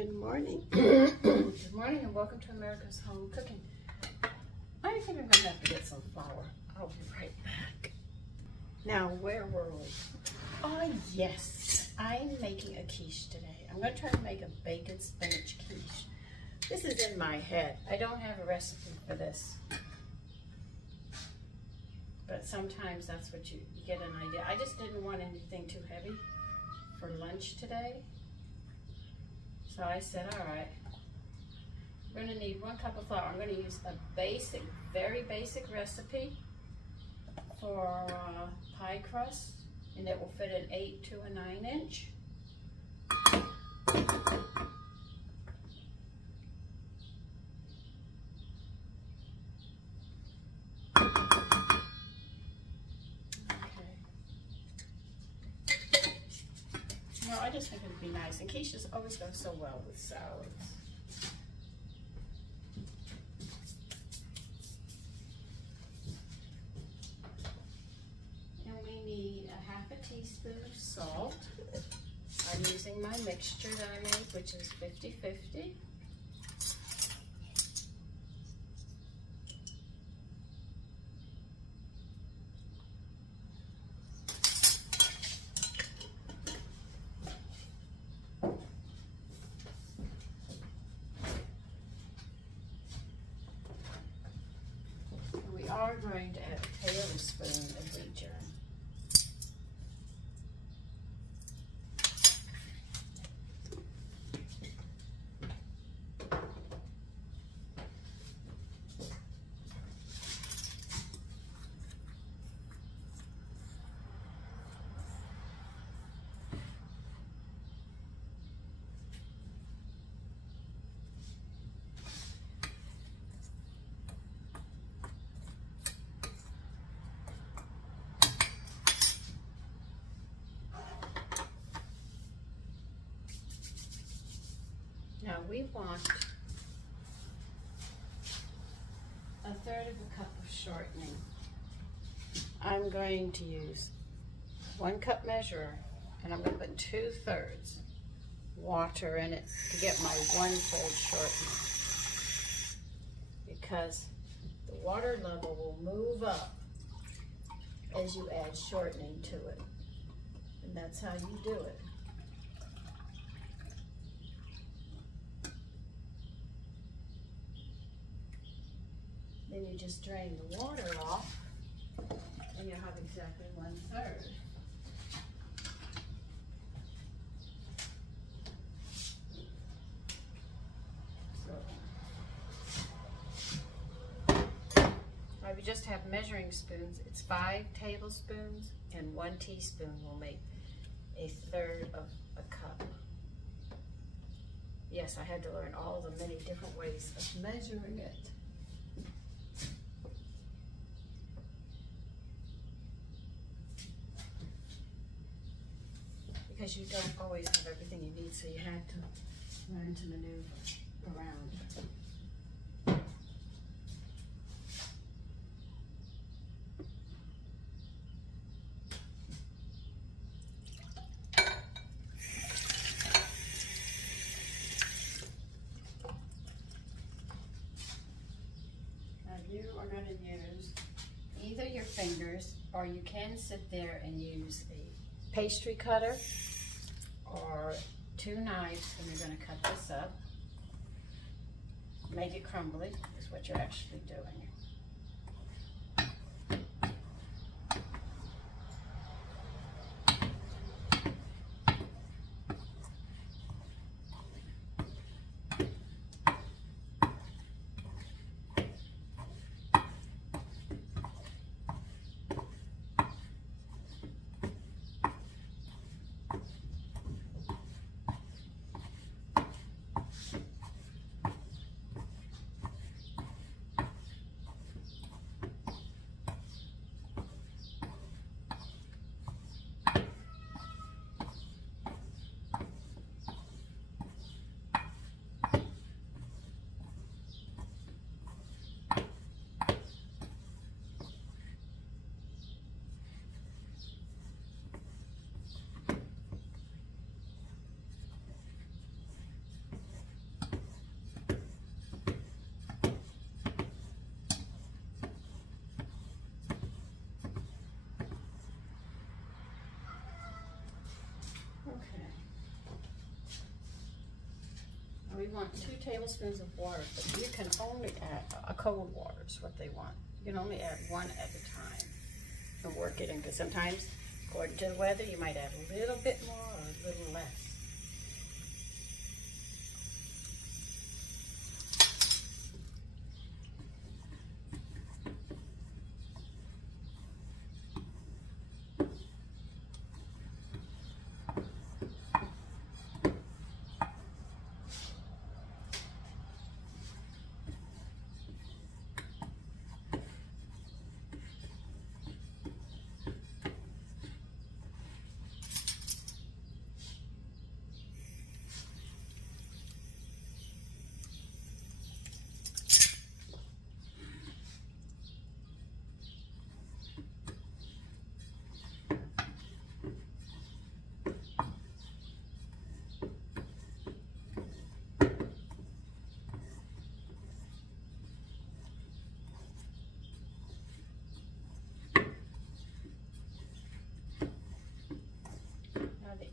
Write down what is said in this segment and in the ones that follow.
Good morning. Good morning and welcome to America's Home Cooking. I think I'm going to have to get some flour. I'll be right back. Now, where were we? Oh yes, I'm making a quiche today. I'm going to try to make a bacon spinach quiche. This is in my head. I don't have a recipe for this. But sometimes that's what you get an idea. I just didn't want anything too heavy for lunch today. So I said, all right, we're going to need 1 cup of flour. I'm going to use a basic, very basic recipe for pie crust, and it will fit an 8 to a 9 inch. No, I just think it would be nice, and quiches always go so well with salads. And we need a half a teaspoon of salt. I'm using my mixture that I made, which is 50-50. We are going to add a tablespoon of wheat germ. Now we want 1/3 of a cup of shortening. I'm going to use 1 cup measure, and I'm going to put 2/3 water in it to get my 1/3 shortening, because the water level will move up as you add shortening to it, and that's how you do it. Then you just drain the water off, and you'll have exactly 1/3. Now if you just have measuring spoons, it's 5 tablespoons, and 1 teaspoon will make 1/3 of a cup. Yes, I had to learn all the many different ways of measuring it. Because you don't always have everything you need, so you had to learn to maneuver around. Now you are going to use either your fingers, or you can sit there and use a pastry cutter or 2 knives, and you're going to cut this up. Make it crumbly is what you're actually doing. we want 2 tablespoons of water, but you can only add, cold water is what they want. You can only add 1 at a time and work it in, because sometimes, according to the weather, you might add a little bit more or a little less.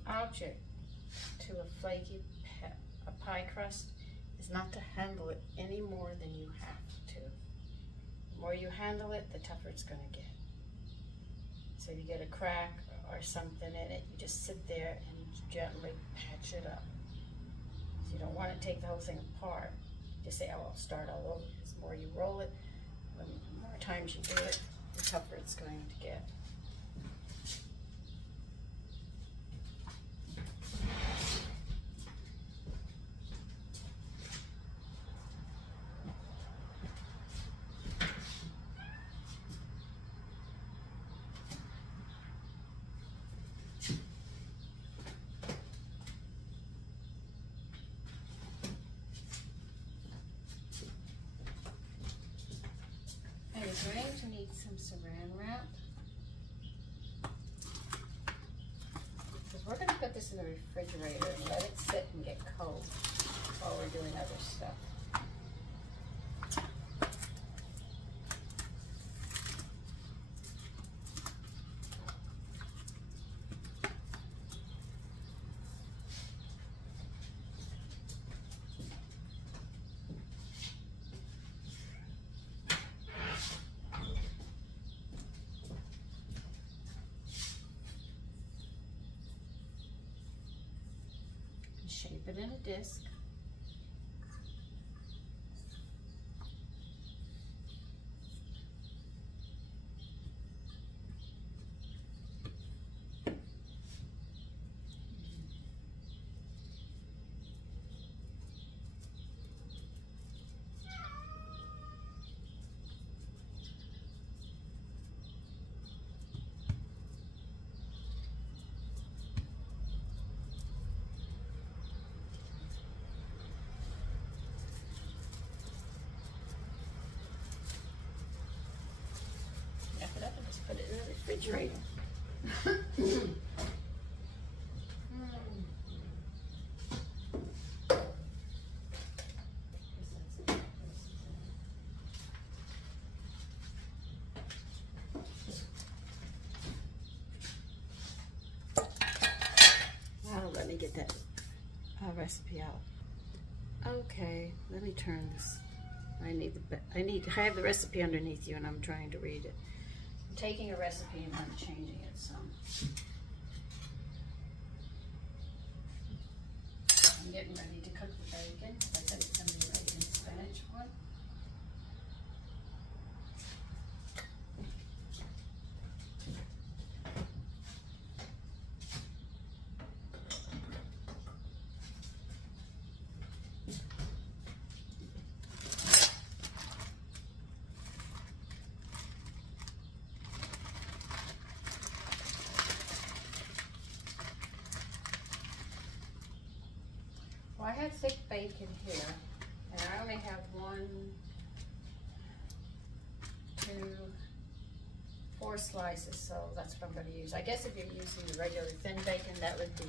Object to a flaky pie crust is not to handle it any more than you have to. The more you handle it, the tougher it's going to get. So if you get a crack or something in it, you just sit there and gently patch it up. So you don't want to take the whole thing apart. Just say, oh, I'll start all over. Because the more you roll it, the more times you do it, the tougher it's going to get. You're going to need some saran wrap, because we're going to put this in the refrigerator and let it sit and get cold while we're doing other stuff. Shape it in a disc. Put it in the refrigerator. Now let me get that recipe out. Okay, let me turn this. I have the recipe underneath you, and I'm trying to read it. I'm taking a recipe and I'm changing it some. I'm getting ready to cook the bacon. I said it's going to be a bacon-spinach one. Well, I have thick bacon here, and I only have 1, 2, 4 slices, so that's what I'm going to use. I guess if you're using the regular thin bacon, that would be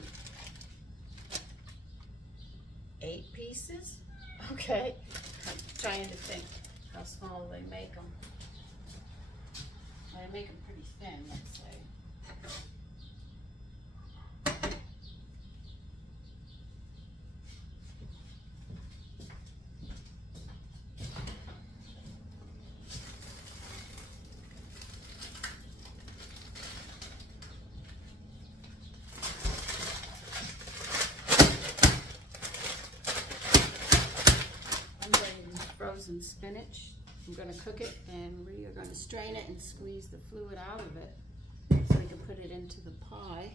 8 pieces. Okay, I'm trying to think how small they make them. I make them pretty thin, let's say. frozen spinach. I'm going to cook it, and we are going to strain it and squeeze the fluid out of it so we can put it into the pie.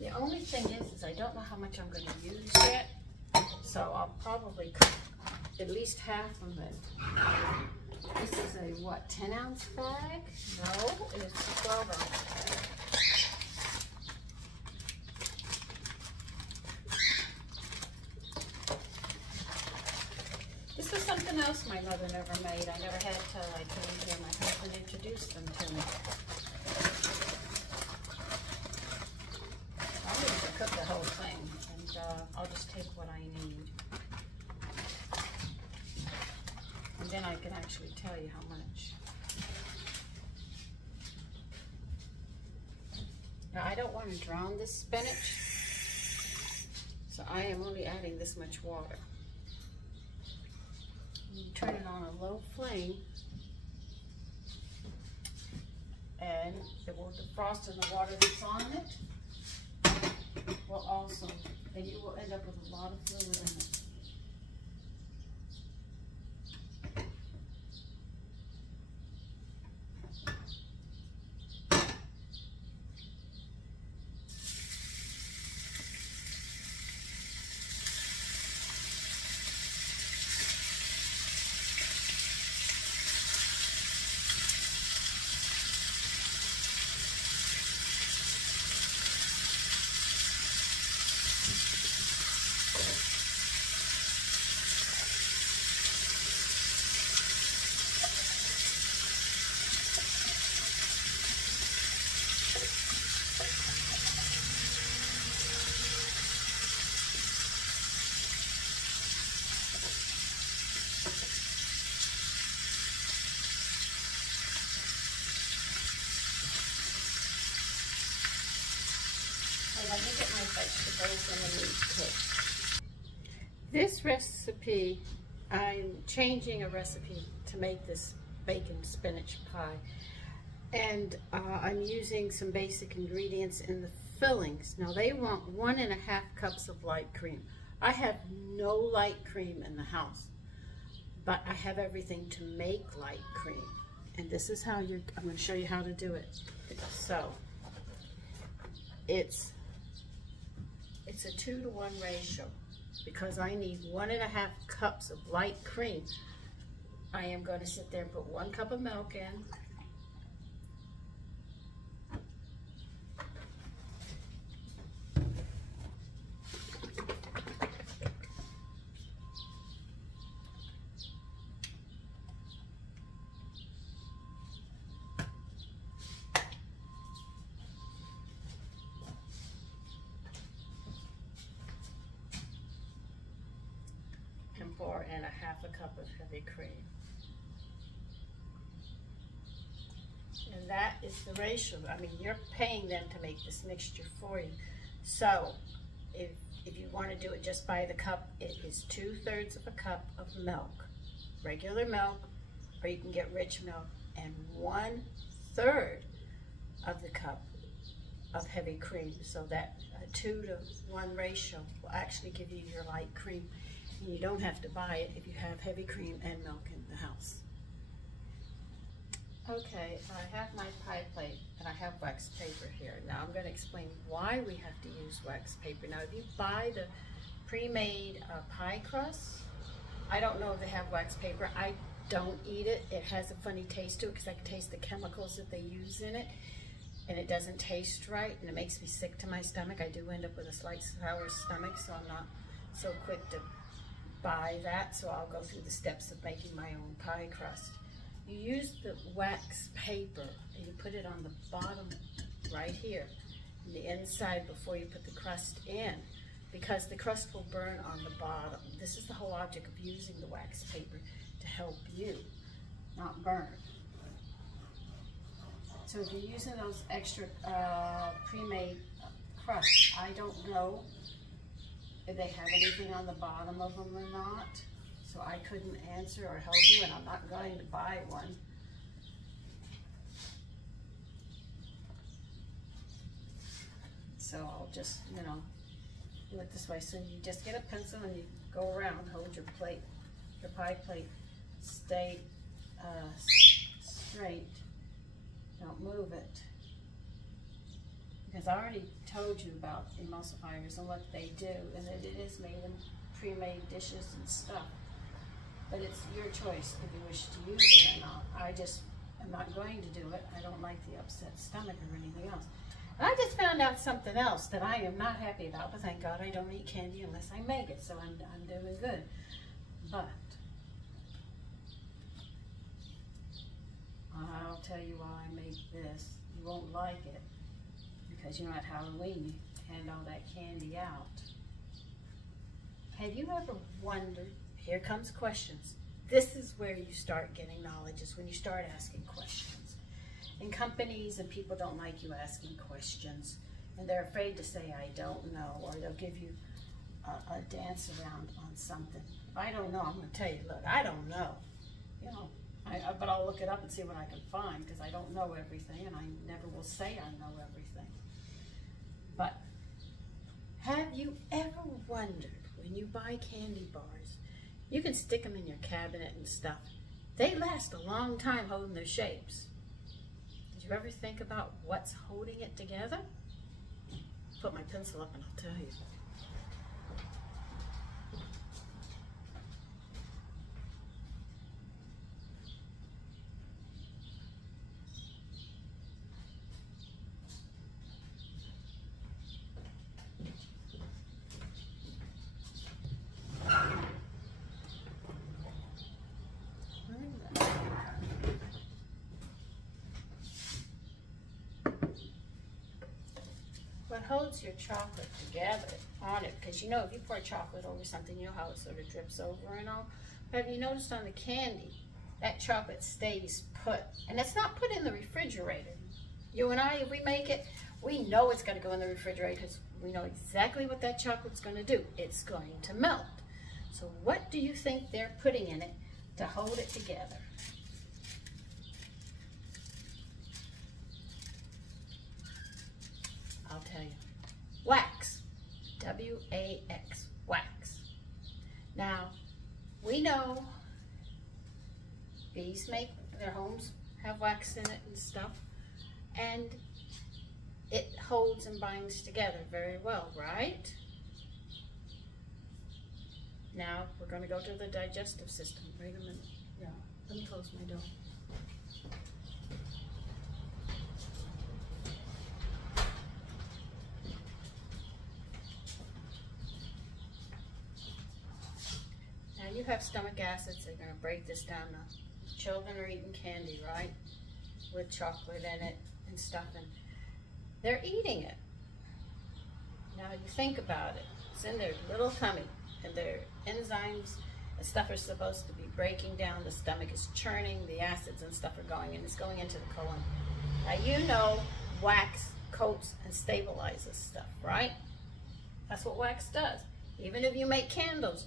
The only thing is I don't know how much I'm going to use yet, so I'll probably cook at least half of it. This is a, what, 10-ounce bag? No, it's a 12-ounce bag. This was something else my mother never made. I never had till I came here. My husband introduced them to me. I'm going to cook the whole thing, and I'll just take what I need. And then I can actually tell you how much. Now I don't want to drown this spinach, so I am only adding this much water. You turn it on a low flame, and it will defrost in the water that's on it. Will also, and you will end up with a lot of fluid in it. Let me get my vegetables and the meat cooked. This recipe, I'm changing a recipe to make this bacon spinach pie. And I'm using some basic ingredients in the fillings. Now they want 1.5 cups of light cream. I have no light cream in the house, but I have everything to make light cream. And this is how I'm going to show you how to do it. So, it's a 2-to-1 ratio because I need 1.5 cups of light cream. I am going to sit there and put 1 cup of milk in. And 4.5 cups of heavy cream. And that is the ratio. I mean, you're paying them to make this mixture for you. So, if you want to do it just by the cup, it is 2/3 of a cup of milk, regular milk, or you can get rich milk, and 1/3 of the cup of heavy cream. So that a 2-to-1 ratio will actually give you your light cream. You don't have to buy it if you have heavy cream and milk in the house. Okay, I have my pie plate and I have wax paper here. Now I'm going to explain why we have to use wax paper. Now if you buy the pre-made pie crust, I don't know if they have wax paper. I don't eat it. It has a funny taste to it because I can taste the chemicals that they use in it, and it doesn't taste right, and it makes me sick to my stomach. I do end up with a slight sour stomach, so I'm not so quick to buy that, so I'll go through the steps of making my own pie crust. You use the wax paper and you put it on the bottom right here, on the inside before you put the crust in, because the crust will burn on the bottom. This is the whole object of using the wax paper, to help you not burn. So if you're using those extra pre-made crusts, I don't know if they have anything on the bottom of them or not. So I couldn't answer or help you, and I'm not going to buy one. So I'll just, you know, do it this way. So you just get a pencil and you go around, hold your plate, your pie plate, stay straight, don't move it. Because I already told you about emulsifiers and what they do, and that it is made in pre-made dishes and stuff. But it's your choice if you wish to use it or not. I just am not going to do it. I don't like the upset stomach or anything else. And I just found out something else that I am not happy about, but thank God I don't eat candy unless I make it, so I'm doing good. But I'll tell you why I make this. You won't like it because you know at Halloween you hand all that candy out. Have you ever wondered, here comes questions. This is where you start getting knowledge, is when you start asking questions. And companies and people don't like you asking questions, and they're afraid to say, I don't know, or they'll give you a dance around on something. If I don't know, I'm going to tell you, look, I don't know. You know, but I'll look it up and see what I can find, because I don't know everything, and I never will say I know everything. But have you ever wondered, when you buy candy bars, you can stick them in your cabinet and stuff. They last a long time holding their shapes. Did you ever think about what's holding it together? Put my pencil up and I'll tell you. What holds your chocolate together on it, because you know if you pour chocolate over something, you know how it sort of drips over and all. Have you noticed on the candy, that chocolate stays put, and it's not put in the refrigerator. You and I, if we make it, we know it's going to go in the refrigerator because we know exactly what that chocolate's going to do. It's going to melt. So what do you think they're putting in it to hold it together? I'll tell you. Wax. W-A-X. Wax. Now, we know bees make their homes have wax in it and stuff, and it holds and binds together very well, right? Now, we're going to go to the digestive system. Wait a minute. Yeah, let me close my door. Now you have stomach acids. They're going to break this down now. Children are eating candy, right? With chocolate in it and stuff, and they're eating it. Now you think about it. It's in their little tummy, and their enzymes and stuff are supposed to be breaking down. The stomach is churning, the acids and stuff are going in. It's going into the colon. Now you know wax coats and stabilizes stuff, right? That's what wax does. Even if you make candles,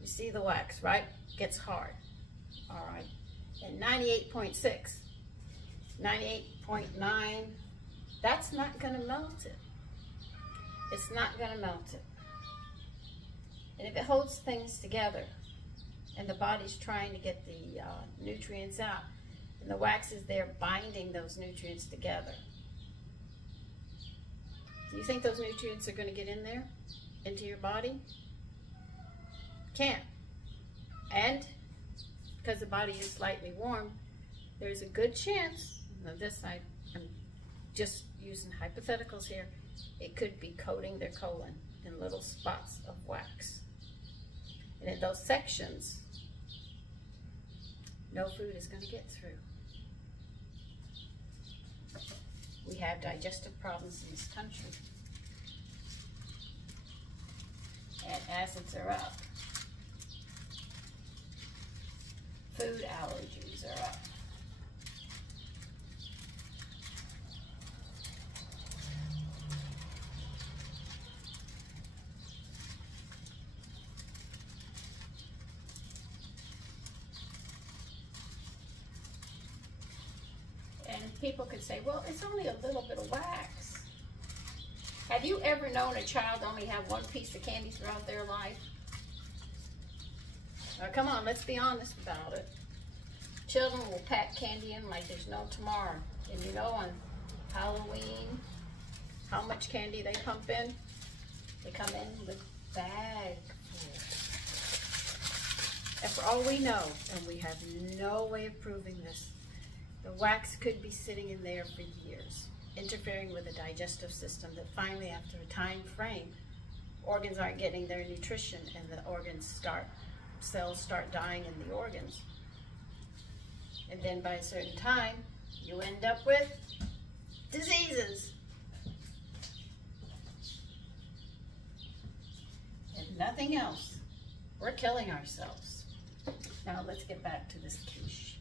you see the wax, right? It gets hard. All right. And 98.6, 98.9, that's not going to melt it. It's not going to melt it. And if it holds things together and the body's trying to get the nutrients out, and the wax is there binding those nutrients together, do you think those nutrients are going to get in there, into your body? Can't. And because the body is slightly warm, there's a good chance, now this I'm just using hypotheticals here, it could be coating their colon in little spots of wax. And in those sections, no food is going to get through. We have digestive problems in this country. And acids are up. Food allergies are up. people could say, well, it's only a little bit of wax. Have you ever known a child only have one piece of candy throughout their life? Come on, let's be honest about it. Children will pack candy in like there's no tomorrow. And you know, on Halloween, how much candy they pump in? They come in with bags full. And for all we know, and we have no way of proving this, the wax could be sitting in there for years, interfering with the digestive system that finally, after a time frame, organs aren't getting their nutrition and the cells start dying in the organs. And then by a certain time, you end up with diseases. And nothing else. We're killing ourselves. Now let's get back to this quiche.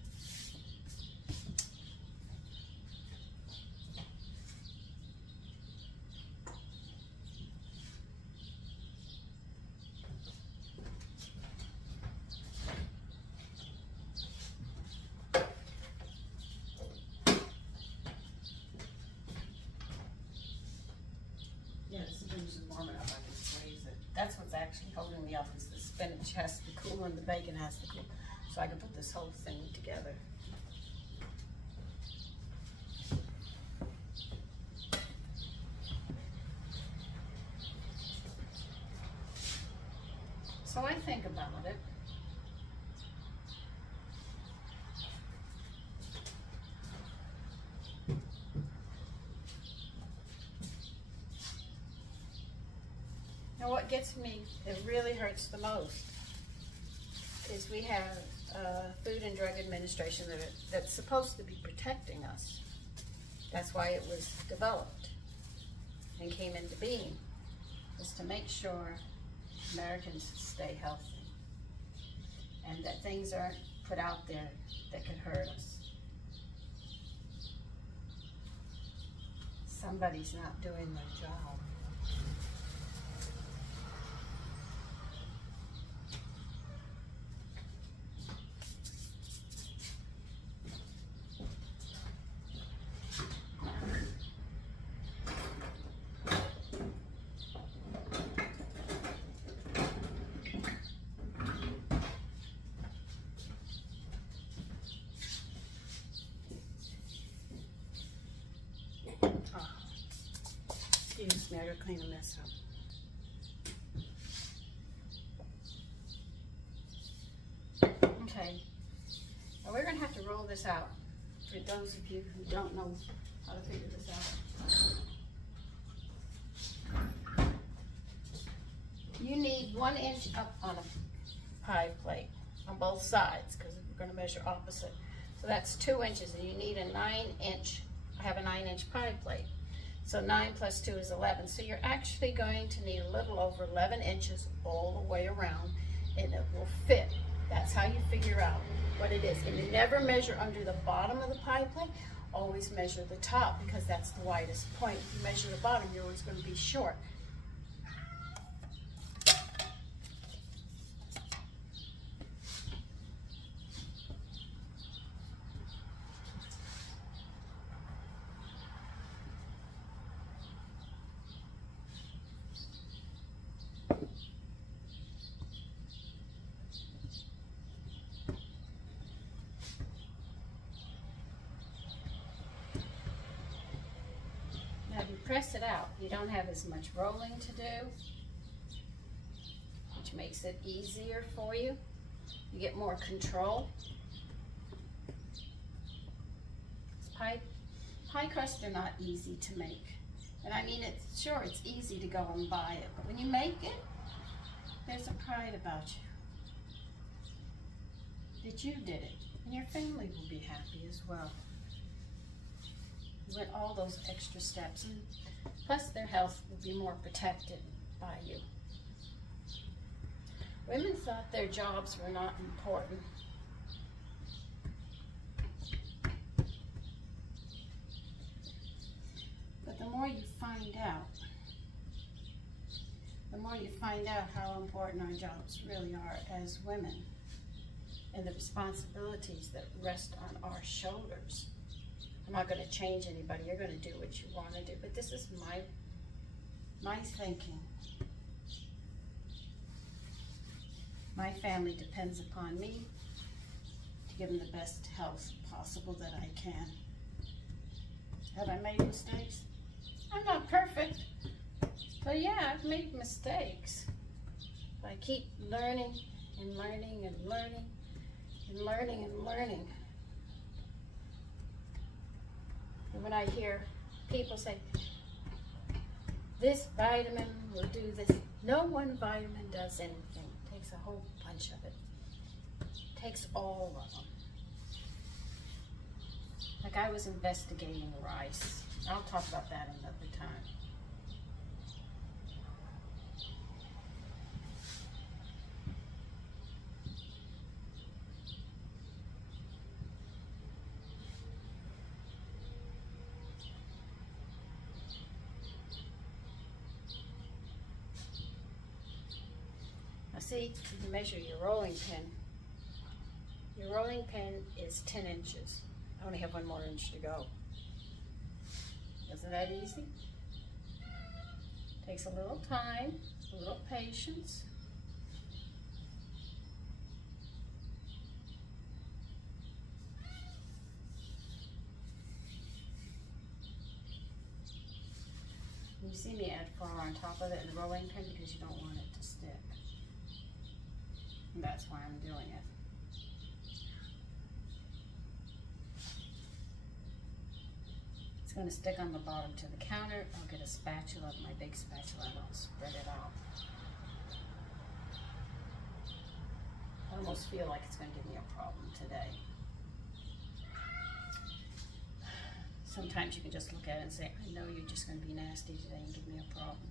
Yeah, the spoon's is warm enough, I can squeeze it. That's what's actually holding me up, is the spinach has to cool and the bacon has to cool. So I can put this whole thing together. So I think about it. Now what gets me, it really hurts the most, is we have Food and Drug Administration that's supposed to be protecting us. That's why it was developed and came into being, is to make sure Americans stay healthy and that things aren't put out there that could hurt us. Somebody's not doing their job. Excuse me, I gotta clean a mess up. Okay, now we're gonna have to roll this out for those of you who don't know how to figure this out. You need 1 inch up on a pie plate on both sides, because we're gonna measure opposite. So that's 2 inches, and you need a 9-inch, I have a 9-inch pie plate. So 9 plus 2 is 11. So you're actually going to need a little over 11 inches all the way around, and it will fit. That's how you figure out what it is. And you never measure under the bottom of the pie plate. Always measure the top, because that's the widest point. If you measure the bottom, you're always going to be short. Now if you press it out, you don't have as much rolling to do, which makes it easier for you. You get more control. Pie crusts are not easy to make. And I mean, it's easy to go and buy it, but when you make it, there's a pride about you that you did it, and your family will be happy as well. You went all those extra steps, and plus their health will be more protected by you. Women thought their jobs were not important. But the more you find out how important our jobs really are as women, and the responsibilities that rest on our shoulders. I'm not going to change anybody. You're going to do what you want to do. But this is my thinking. My family depends upon me to give them the best health possible that I can. Have I made mistakes? I'm not perfect. But yeah, I've made mistakes. But I keep learning and learning and learning and learning and learning. And when I hear people say, this vitamin will do this, no one vitamin does anything. It takes a whole bunch of it. It takes all of them. Like I was investigating rice. I'll talk about that another time. Now see, you measure your rolling pin. Your rolling pin is 10 inches. I only have 1 more inch to go. Isn't that easy? Takes a little time, a little patience. You see me add flour on top of it in the rolling pin because you don't want it to stick. And that's why I'm doing it. It's going to stick on the bottom to the counter. I'll get a spatula, my big spatula, and I'll spread it out. I almost feel like it's going to give me a problem today. Sometimes you can just look at it and say, I know you're just going to be nasty today and give me a problem.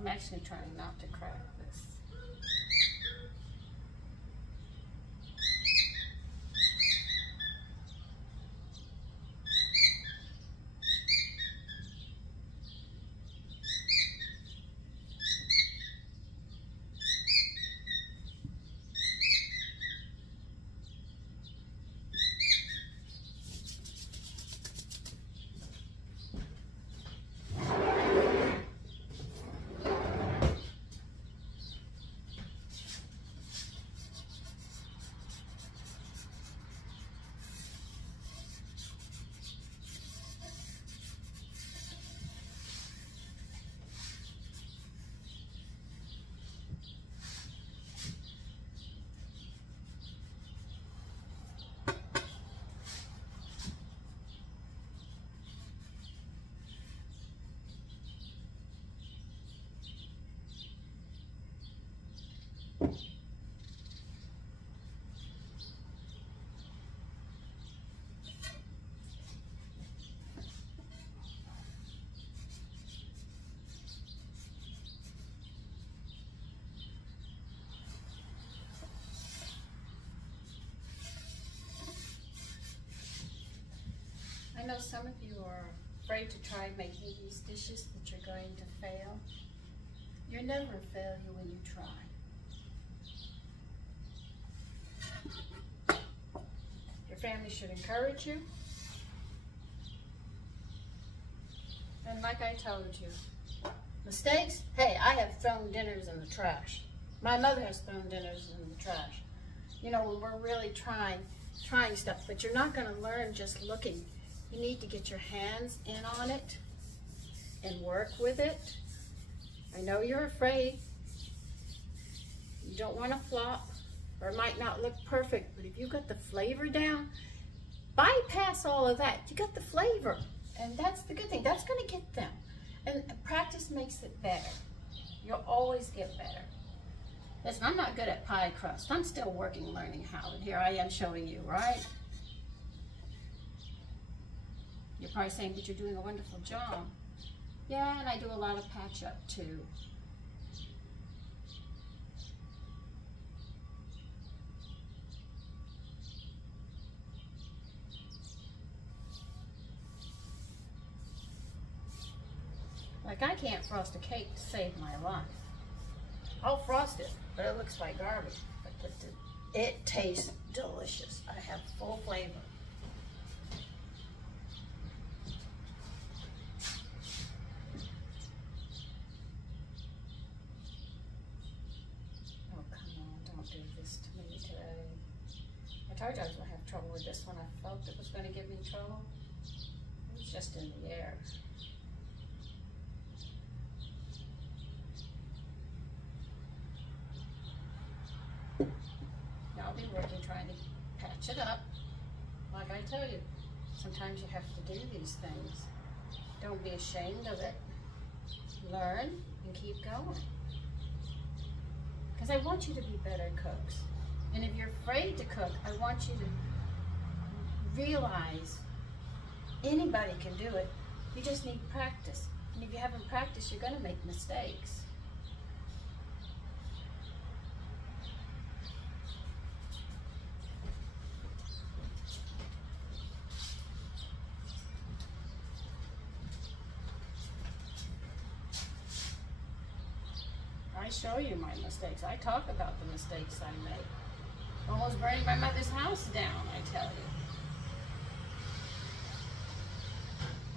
I'm actually trying not to crack this. I know some of you are afraid to try making these dishes, that you're going to fail. You're never a failure when you try. Your family should encourage you. And like I told you, mistakes, hey, I have thrown dinners in the trash. My mother has thrown dinners in the trash. You know, when we're really trying stuff, but you're not going to learn just looking. You need to get your hands in on it and work with it. I know you're afraid. You don't want to flop, or it might not look perfect, but if you got the flavor down, bypass all of that. You got the flavor, and that's the good thing. That's going to get them. And practice makes it better. You'll always get better. Listen, I'm not good at pie crust. I'm still working, learning how, and here I am showing you, right? You're probably saying that you're doing a wonderful job. Yeah, and I do a lot of patch up too. Like, I can't frost a cake to save my life. I'll frost it, but it looks like garbage. But it tastes delicious. I have full flavor. Oh, come on, don't do this to me today. I told you I was going to have trouble with this one. I felt it was going to give me trouble. It was just in the air. I'll be working trying to patch it up. Like I tell you, sometimes you have to do these things. Don't be ashamed of it. Learn and keep going. Because I want you to be better cooks. And if you're afraid to cook, I want you to realize anybody can do it. You just need practice. And if you haven't practiced, you're going to make mistakes. I show you my mistakes. I talk about the mistakes I make. Almost burning my mother's house down, I tell you.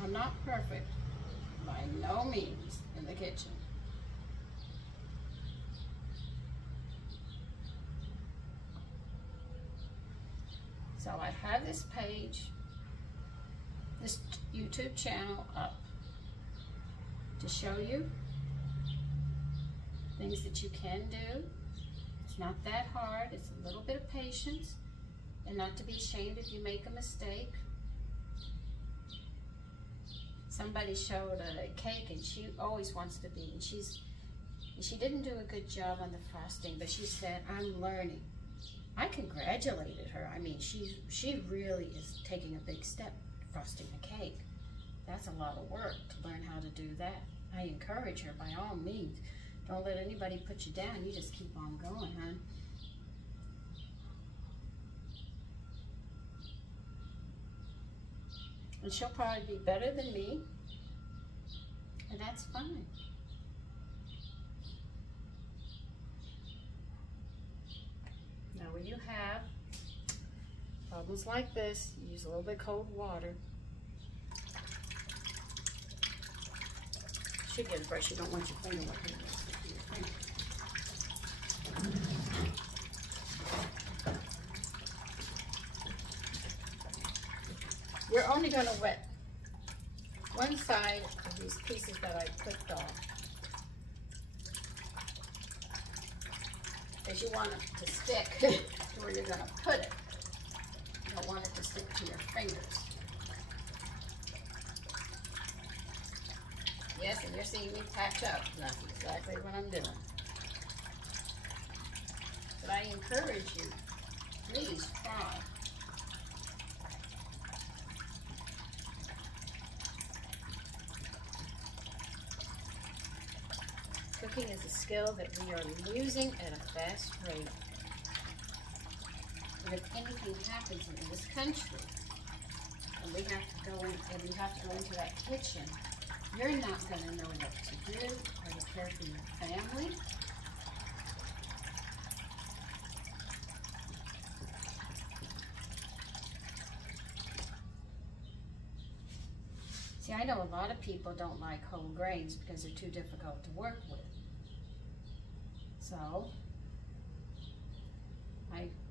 I'm not perfect, by no means, in the kitchen. So I have this page, this YouTube channel up to show you things that you can do. It's not that hard. It's a little bit of patience and not to be ashamed if you make a mistake. Somebody showed a cake and she always wants to be, and she didn't do a good job on the frosting, but she said, I'm learning. I congratulated her. I mean, she really is taking a big step frosting a cake. That's a lot of work to learn how to do that. I encourage her by all means. Don't let anybody put you down. You just keep on going, hon. And she'll probably be better than me, and that's fine. Now, when you have problems like this, use a little bit of cold water. You should get a brush. You don't want your finger wet. We're only going to wet one side of these pieces that I clipped off, because you want it to stick to where you're going to put it. You don't want it to stick to your fingers. Yes, and you're seeing me patch up. That's exactly what I'm doing. But I encourage you, please try. Cooking is a skill that we are losing at a fast rate. And if anything happens in this country, and we have to go in, and you have to go into that kitchen, you're not going to know what to do or to care for your family. See, I know a lot of people don't like whole grains because they're too difficult to work with. So,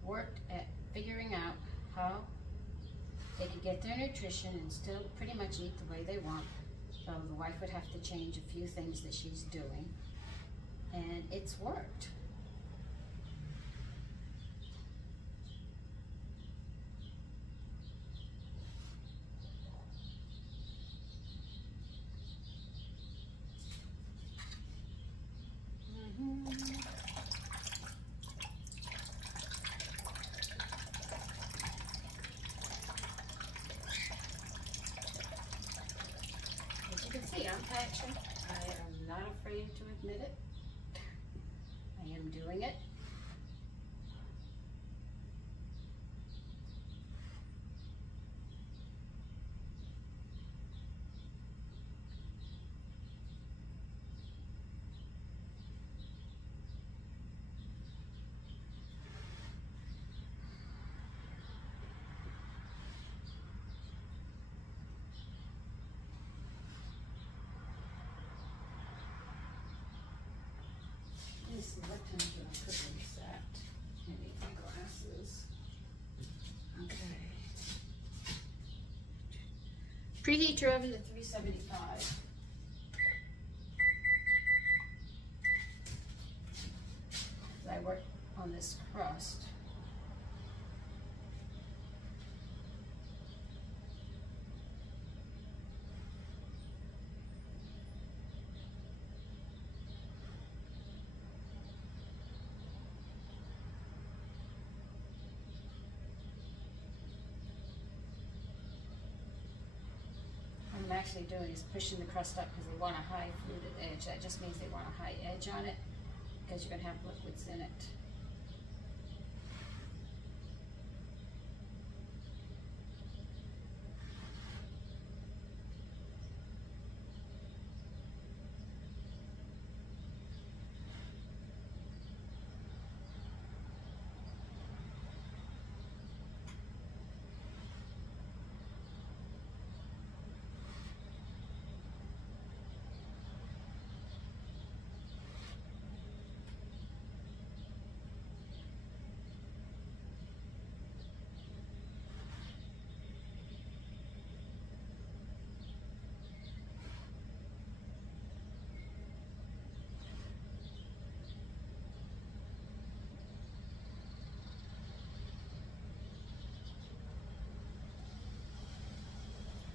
worked at figuring out how they could get their nutrition and still pretty much eat the way they want. So the wife would have to change a few things that she's doing, and it's worked. As you can see, I'm patching. I am not afraid to admit it. I am doing it. Let's see, what time do I put these at? I need my glasses. Okay. Preheat your oven to 375. I work on this crust. I'm actually doing is pushing the crust up because they want a high fluted edge. That just means they want a high edge on it because you're going to have liquids in it.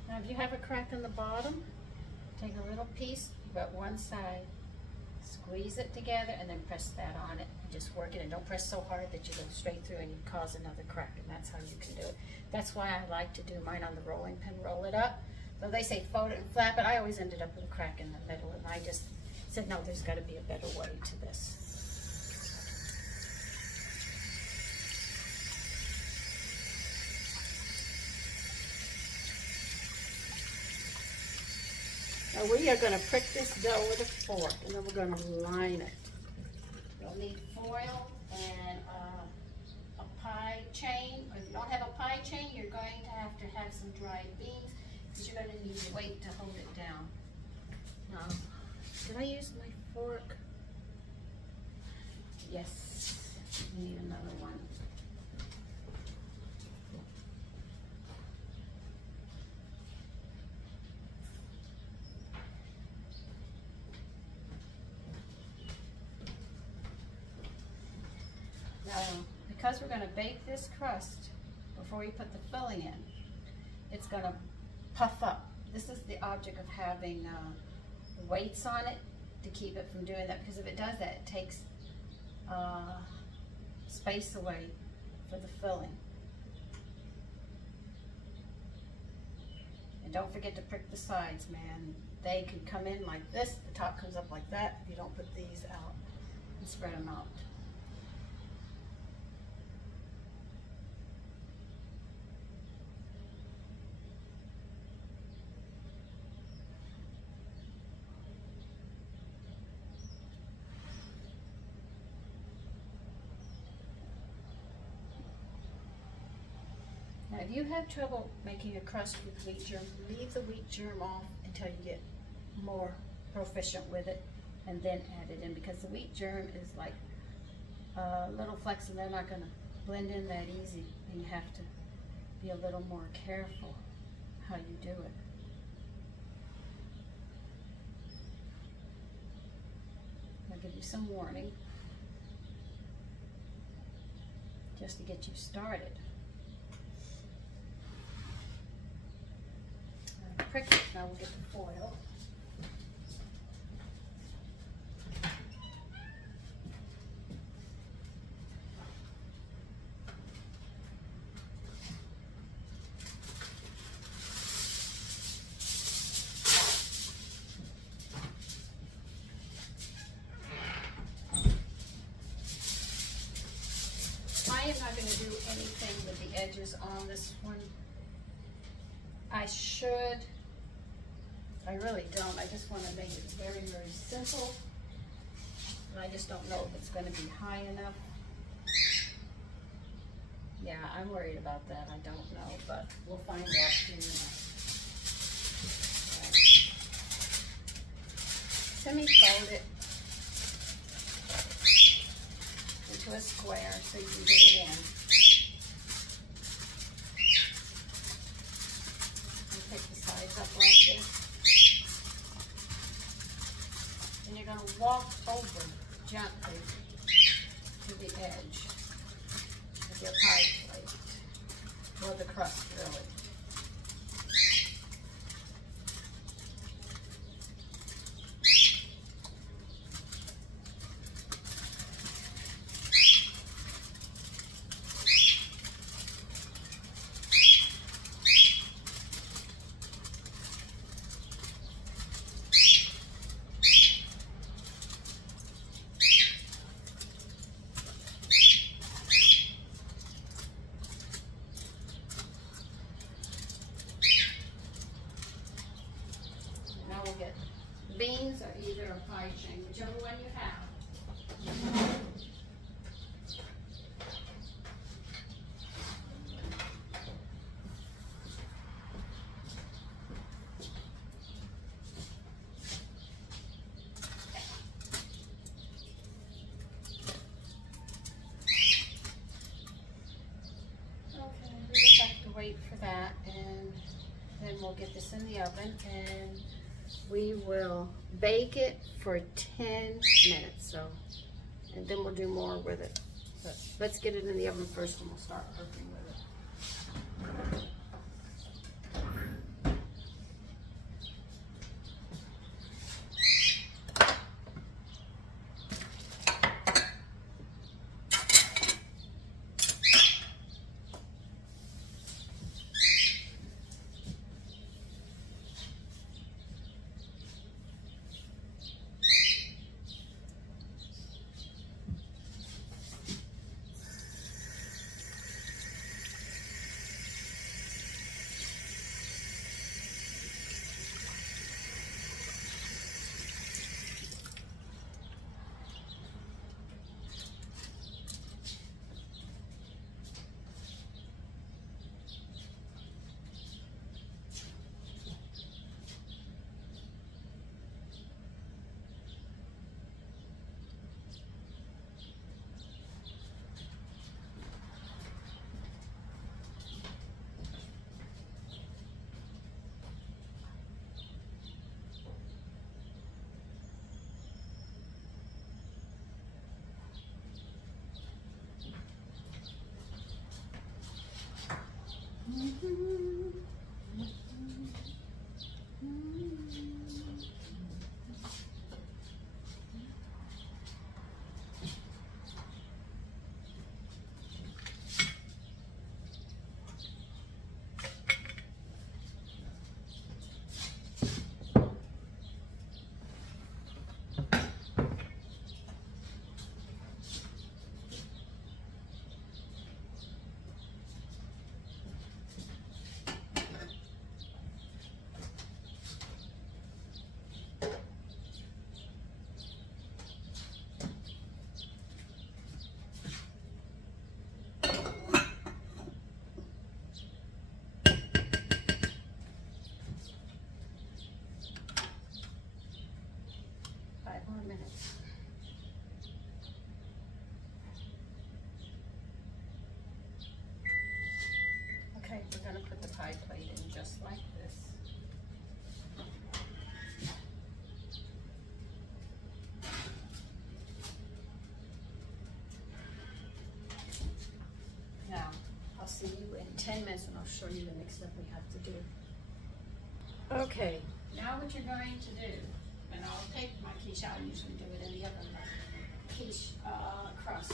Now if you have a crack in the bottom, take a little piece, about one side, squeeze it together, and then press that on it. And just work it, and don't press so hard that you go straight through and you cause another crack, and that's how you can do it. That's why I like to do mine on the rolling pin, roll it up. So they say fold it and flap it. I always ended up with a crack in the middle, and I just said, no, there's got to be a better way to this. Now we are going to prick this dough with a fork, and then we're going to line it. You'll need foil and a pie chain. Or if you don't have a pie chain, you're going to have some dried beans because you're going to need weight to hold it down. Now, did I use my fork? Yes. I need another one. Now, because we're going to bake this crust before we put the filling in, it's going to puff up. This is the object of having weights on it to keep it from doing that, because if it does that, it takes space away for the filling. And don't forget to prick the sides, man. They can come in like this, the top comes up like that if you don't put these out and spread them out. Now, if you have trouble making a crust with wheat germ, leave the wheat germ off until you get more proficient with it, and then add it in, because the wheat germ is like little flecks and they're not going to blend in that easy, and you have to be a little more careful how you do it. I'll give you some warning just to get you started. Prick it. Now we'll get the foil. I am not going to do anything with the edges on this one. I should. I really don't. I just want to make it very, very simple. And I just don't know if it's going to be high enough. Yeah, I'm worried about that. I don't know, but we'll find out soon enough. Semi-fold it into a square so you can get it in. And take the sides up like this. And you're going to walk over gently to the edge of your pie plate, or the crust really. Beans or either a pie chain, whichever one you have. Okay, we just have to wait for that, and then we'll get this in the oven, and we will bake it for 10 minutes, and then we'll do more with it. But let's get it in the oven first and we'll start cooking with it. 10 minutes and I'll show you the next step we have to do. Okay, now what you're going to do, and I'll take my quiche out, I usually do it in the oven, quiche crust.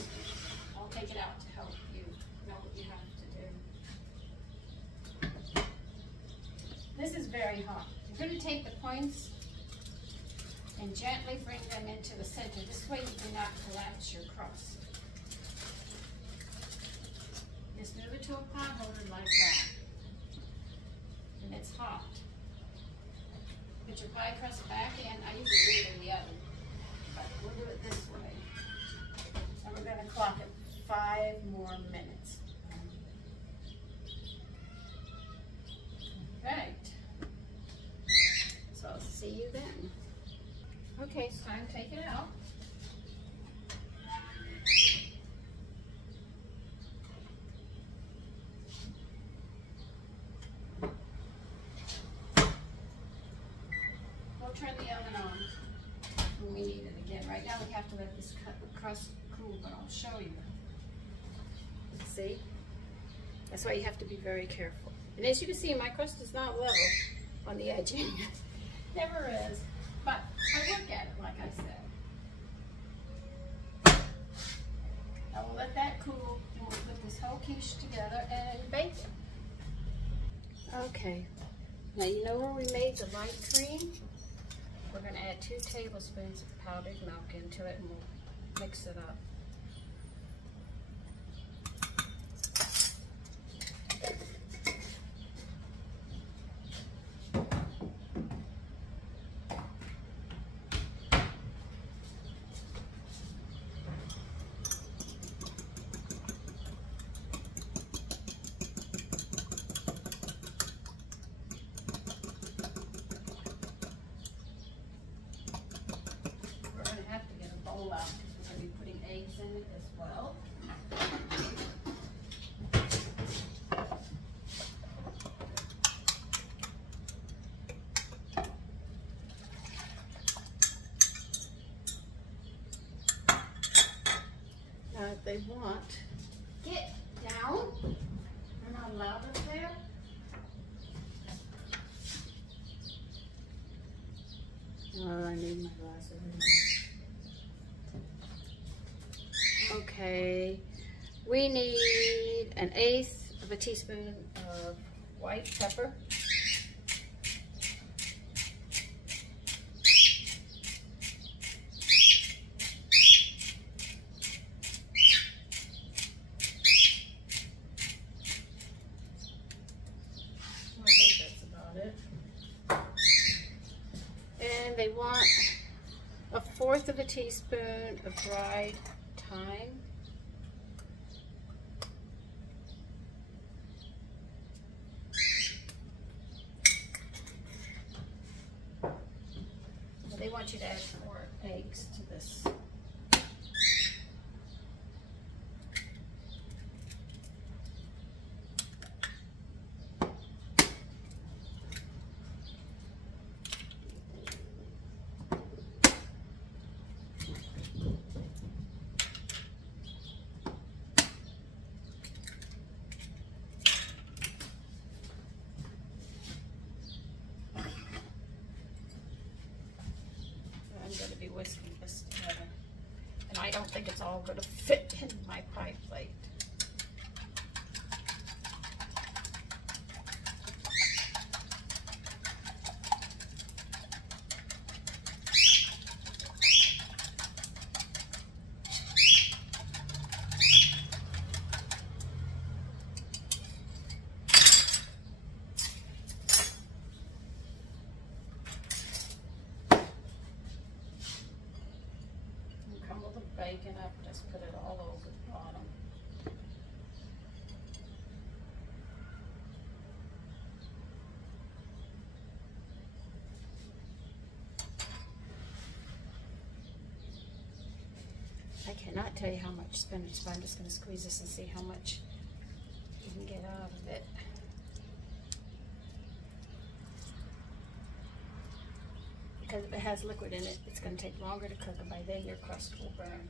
I'll take it out to help you know what you have to do. This is very hot. You're going to take the points and gently bring them into the center. This way you do not collapse your crust. Just move it to a pot holder like that. And it's hot. Put your pie crust back in. I usually do it in the oven, but we'll do it this way. And we're going to clock it 5 more minutes. Right. So I'll see you then. Okay, it's time to take it out. We'll turn the oven on when we need it again. Right now we have to let this crust cool, but I'll show you. See? That's why you have to be very careful. And as you can see, my crust is not level on the edging. Never is. But I work at it, like I said. I will let that cool, and we'll put this whole quiche together and bake it. Okay. Now you know where we made the light cream? We're going to add 2 tablespoons of powdered milk into it and we'll mix it up. Out because we're going to be putting eggs in it as well. Now if they want, get down. They're not allowed up there. Oh, I need my glasses. Okay, we need 1/8 of a teaspoon of white pepper. I think that's about it. And they want 1/4 of a teaspoon of dried thyme. They want you to add 4 eggs to this. I'm going to be whisking this together. And I don't think it's all going to fit in my pie plate. Bacon up, just put it all over the bottom. I cannot tell you how much spinach, but I'm just going to squeeze this and see how much you can get out of it. Because if it has liquid in it, it's going to take longer to cook, and by then your crust will burn.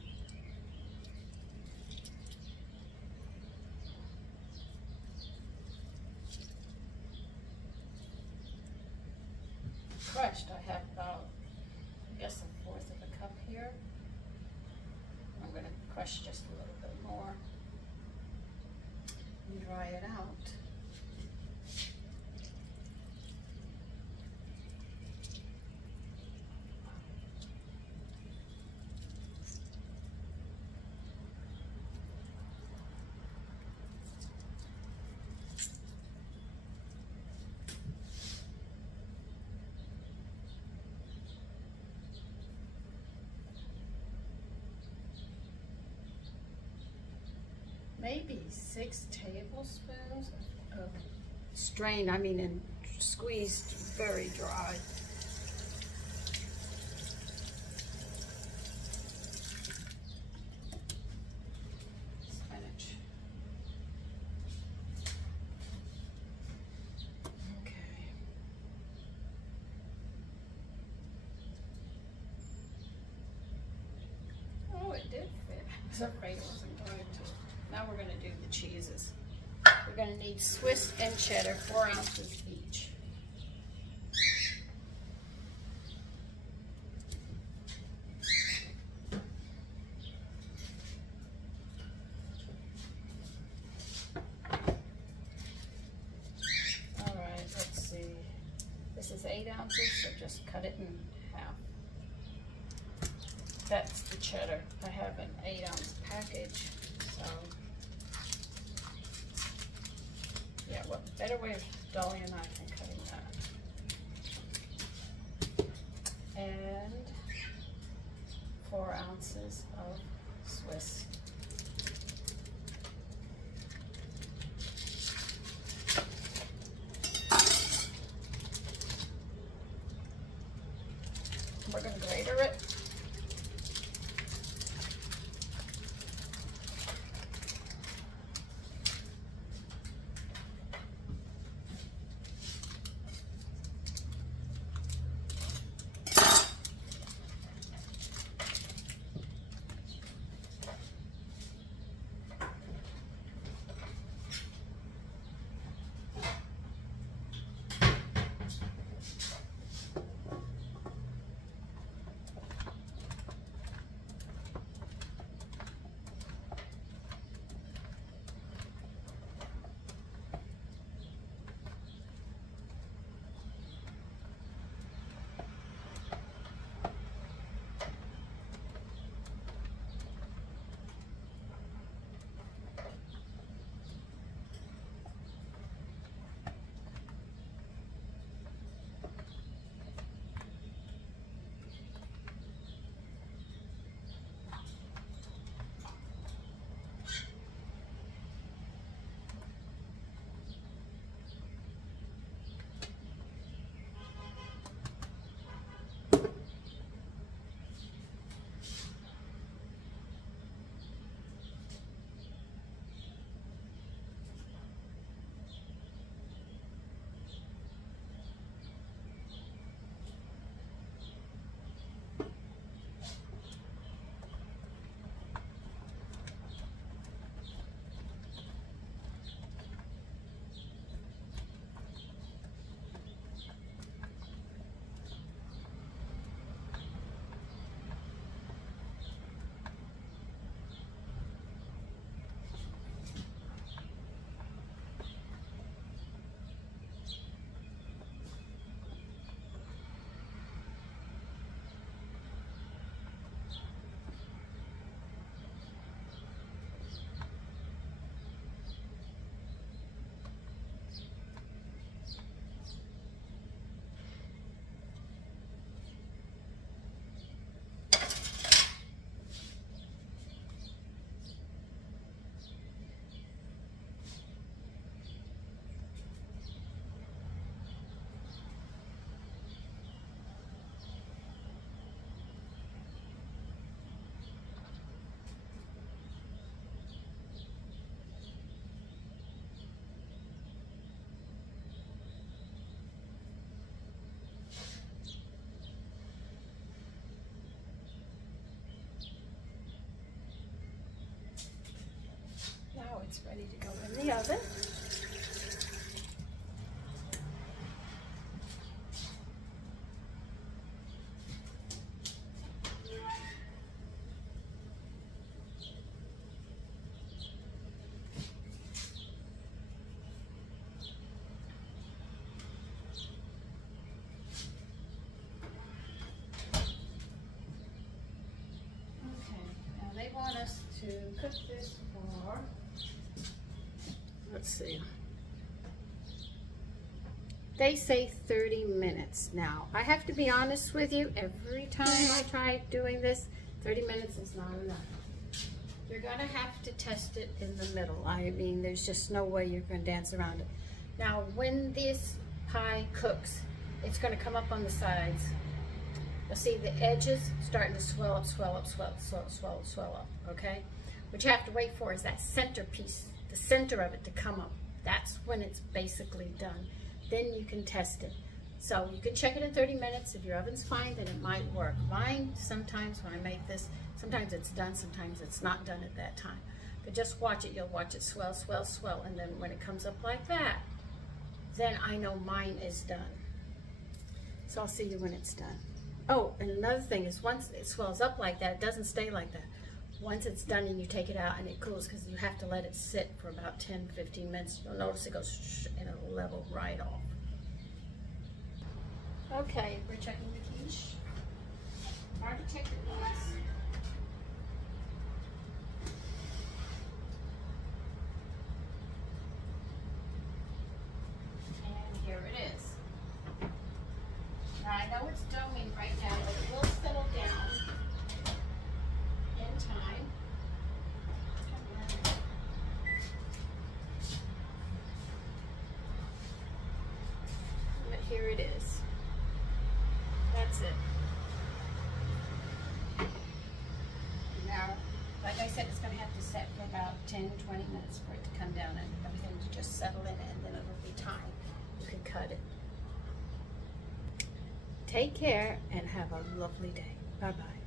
crushed. I have about, I guess, 1/4 of a cup here. I'm going to crush just a little bit more and dry it out. Maybe 6 tablespoons of strained, and squeezed very dry. Spinach. Okay. Oh, it did fit. I was afraid it wasn't going to. Now we're going to do the cheeses. We're going to need Swiss and cheddar, 4 ounces each. All right, let's see. This is 8 ounces, so just cut it in half. That's the cheddar. I have an 8-ounce package, so yeah, what better way of Dolly and I than cutting that? And 4 ounces of Swiss. We're going to grater it. cook this for, let's see, they say 30 minutes. Now, I have to be honest with you, every time I try doing this, 30 minutes is not enough. You're gonna have to test it in the middle. I mean, there's just no way you're gonna dance around it. Now, when this pie cooks, it's gonna come up on the sides. You'll see the edges starting to swell up, swell up, swell up, swell up, swell up, swell up, okay? What you have to wait for is that center piece, the center of it to come up. That's when it's basically done. Then you can test it. So you can check it in 30 minutes. If your oven's fine, then it might work. Mine, sometimes when I make this, sometimes it's done, sometimes it's not done at that time. But just watch it. You'll watch it swell, swell, swell. And then when it comes up like that, then I know mine is done. So I'll see you when it's done. Oh, and another thing is once it swells up like that, it doesn't stay like that. Once it's done and you take it out and it cools, because you have to let it sit for about 10, 15 minutes. You'll notice it goes shh, and it'll level right off. Okay, we're checking the quiche. Hard to check the quiche. And here it is. Now I know it's doming right now, but it will settle down in time. But here it is. That's it. Now, like I said, it's going to have to set for about 10, 20 minutes for it to come down and everything to just settle in, and then it'll be time. You can cut it. Take care and have a lovely day. Bye-bye.